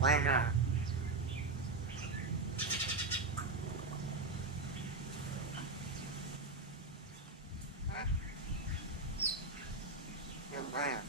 quen rồi. Không quen rồi.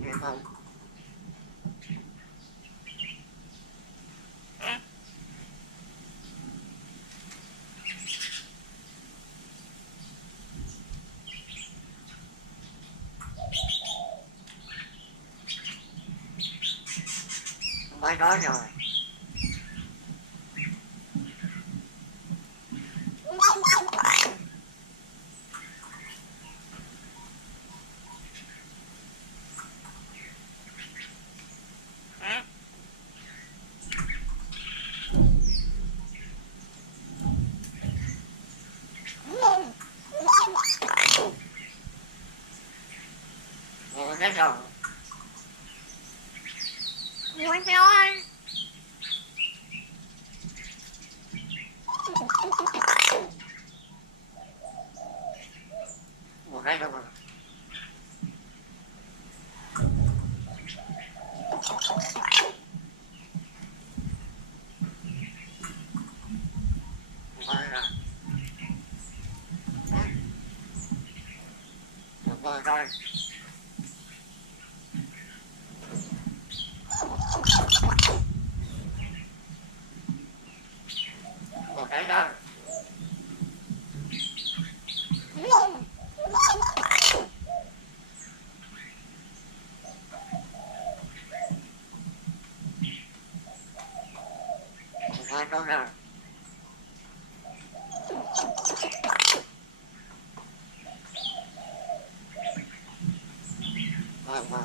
Nghe không? Không phải đó rồi. Ngồi cái rồi. Ngồi rồi. Ngồi cái rồi. Ngồi rồi. Ngồi rồi. Ngồi cái đó. Ngồi con rồi. Ngồi ngồi.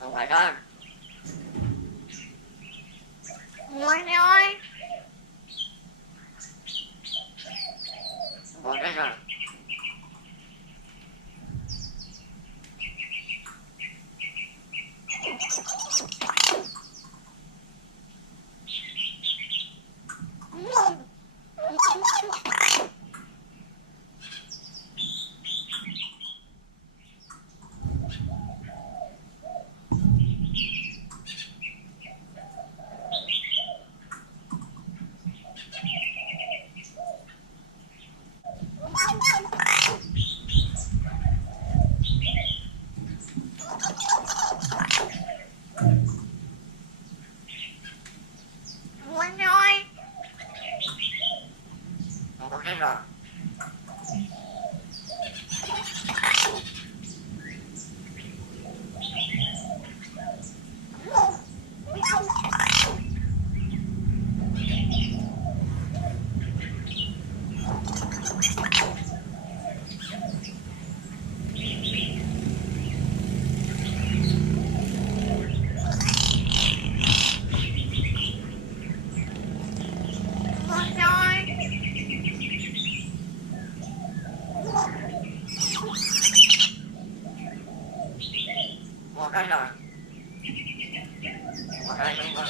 Không phải đó. Ngồi rồi. Ngồi cái rồi. Ngồi rồi. Ngồi cái rồi. Ngồi rồi. Ngồi cái rồi. Ngồi cái đúng không?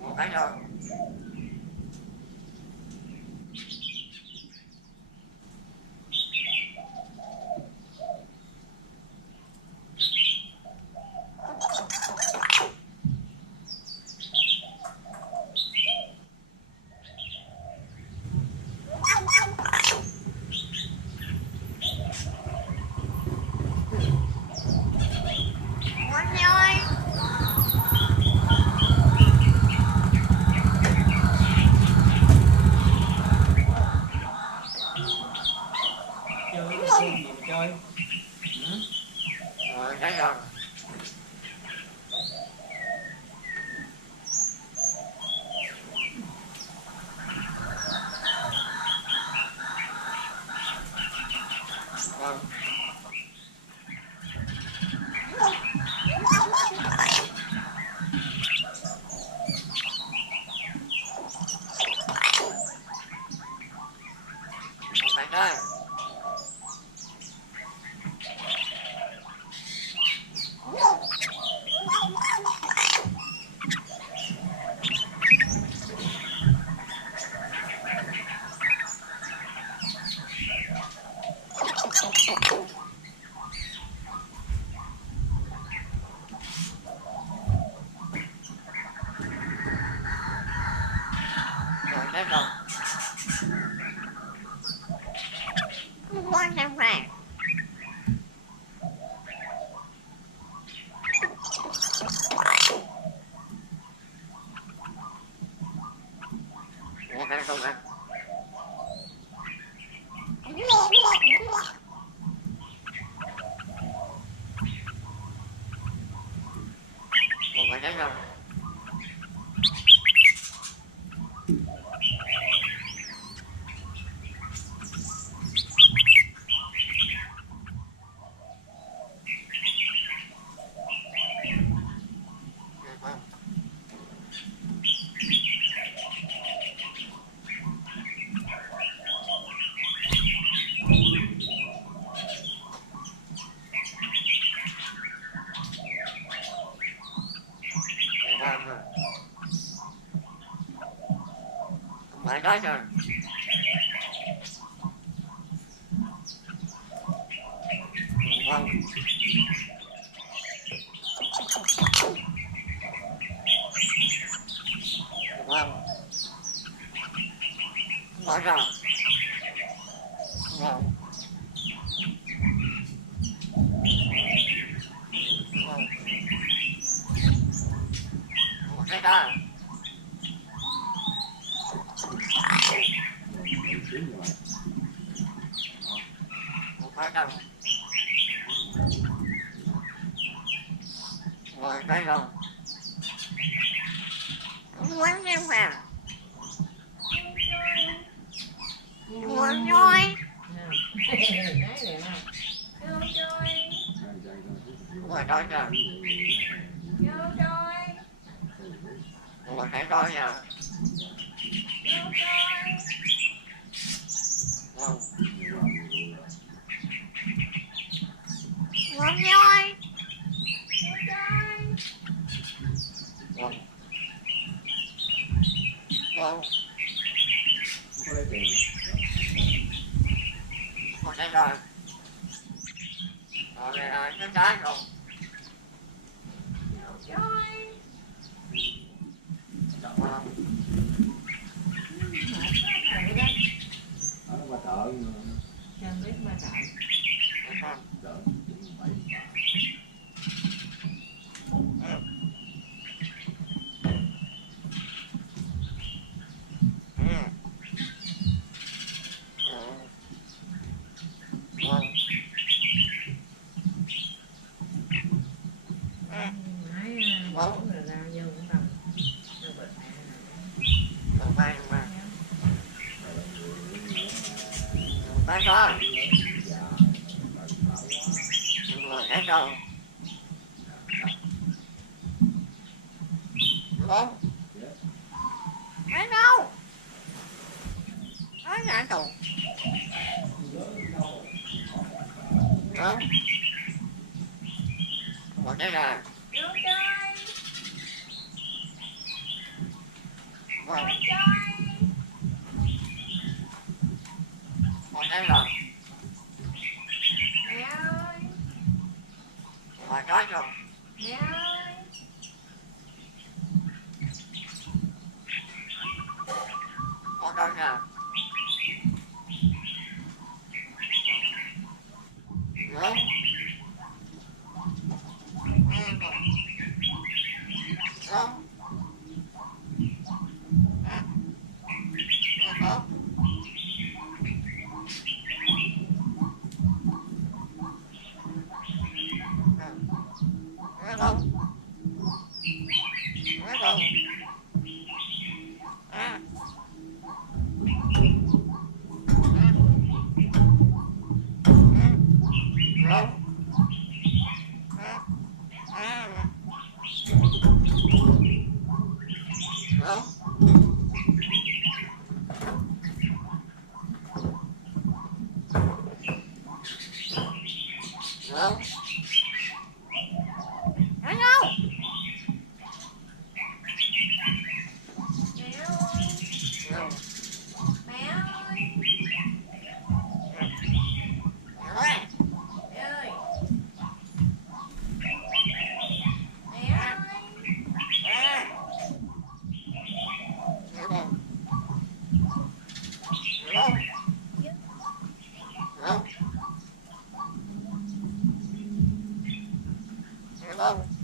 Ngồi cái rồi. Ngồi rồi. Một cái rồi. Vâng. Một cái rồi. Một cái rồi. One and one. Một cái rồi. Một cái rồi. Phải đó rồi. Vâng. Vâng. Phải rồi. Vâng. Vâng. Một cái đó. Một cái đó. Một cái rồi. Quán em vào. Quán rồi. Một cái rồi. Một cái rồi rồi. Vâng. Vâng rồi. Vâng. Vâng. Một cái rồi. Rồi rồi, cái trái rồi. Vâng. Ở qua chợ Chẳng biết mà chạy. Vâng. chợ Nãy bố rồi ra vô cũng đồng. Rồi bật Cái đó. Cái đó. Vâng. Cái đâu? Cái nhà tù. Vâng. Một cái là. Vâng. Một cái là. Một cái rồi. Một cái là. Vâng. Vâng. Vâng. Hello.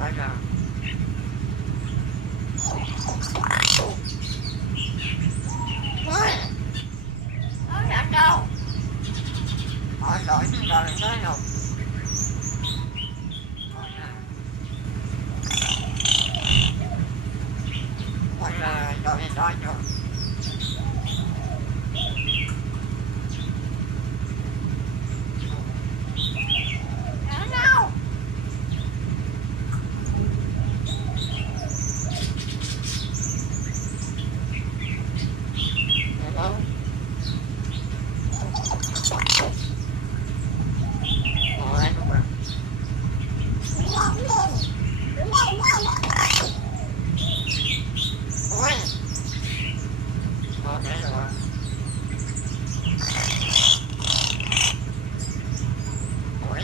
Bây giờ ôi nó nhận đâu hỏi đổi thì rồi nói không bây giờ rồi thì nói rồi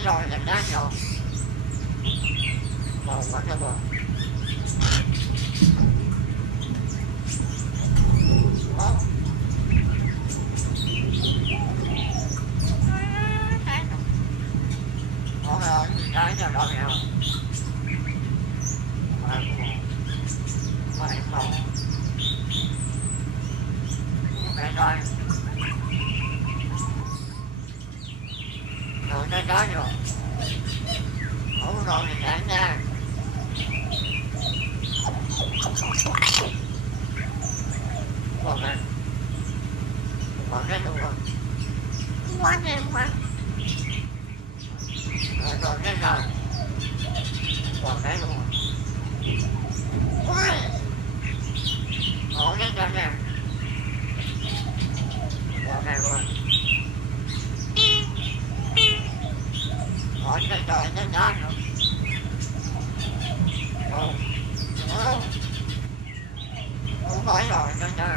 rồi là đá rồi màu quá cái bò cái nào đó nào phải màu cái rồi rồi cái đó rồi không rồi thì cả nha còn cái luôn rồi quá em quá rồi cái rồi còn cái luôn quá còn cái rồi nè còn cái luôn hỏi cái trời nó nhớ nữa không phải rồi nó nhớ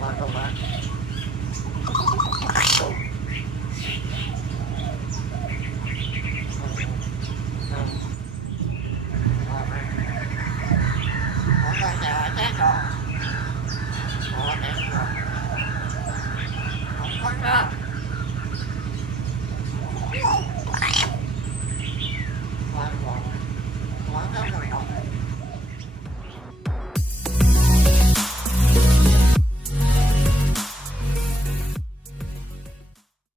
mà không phải Không có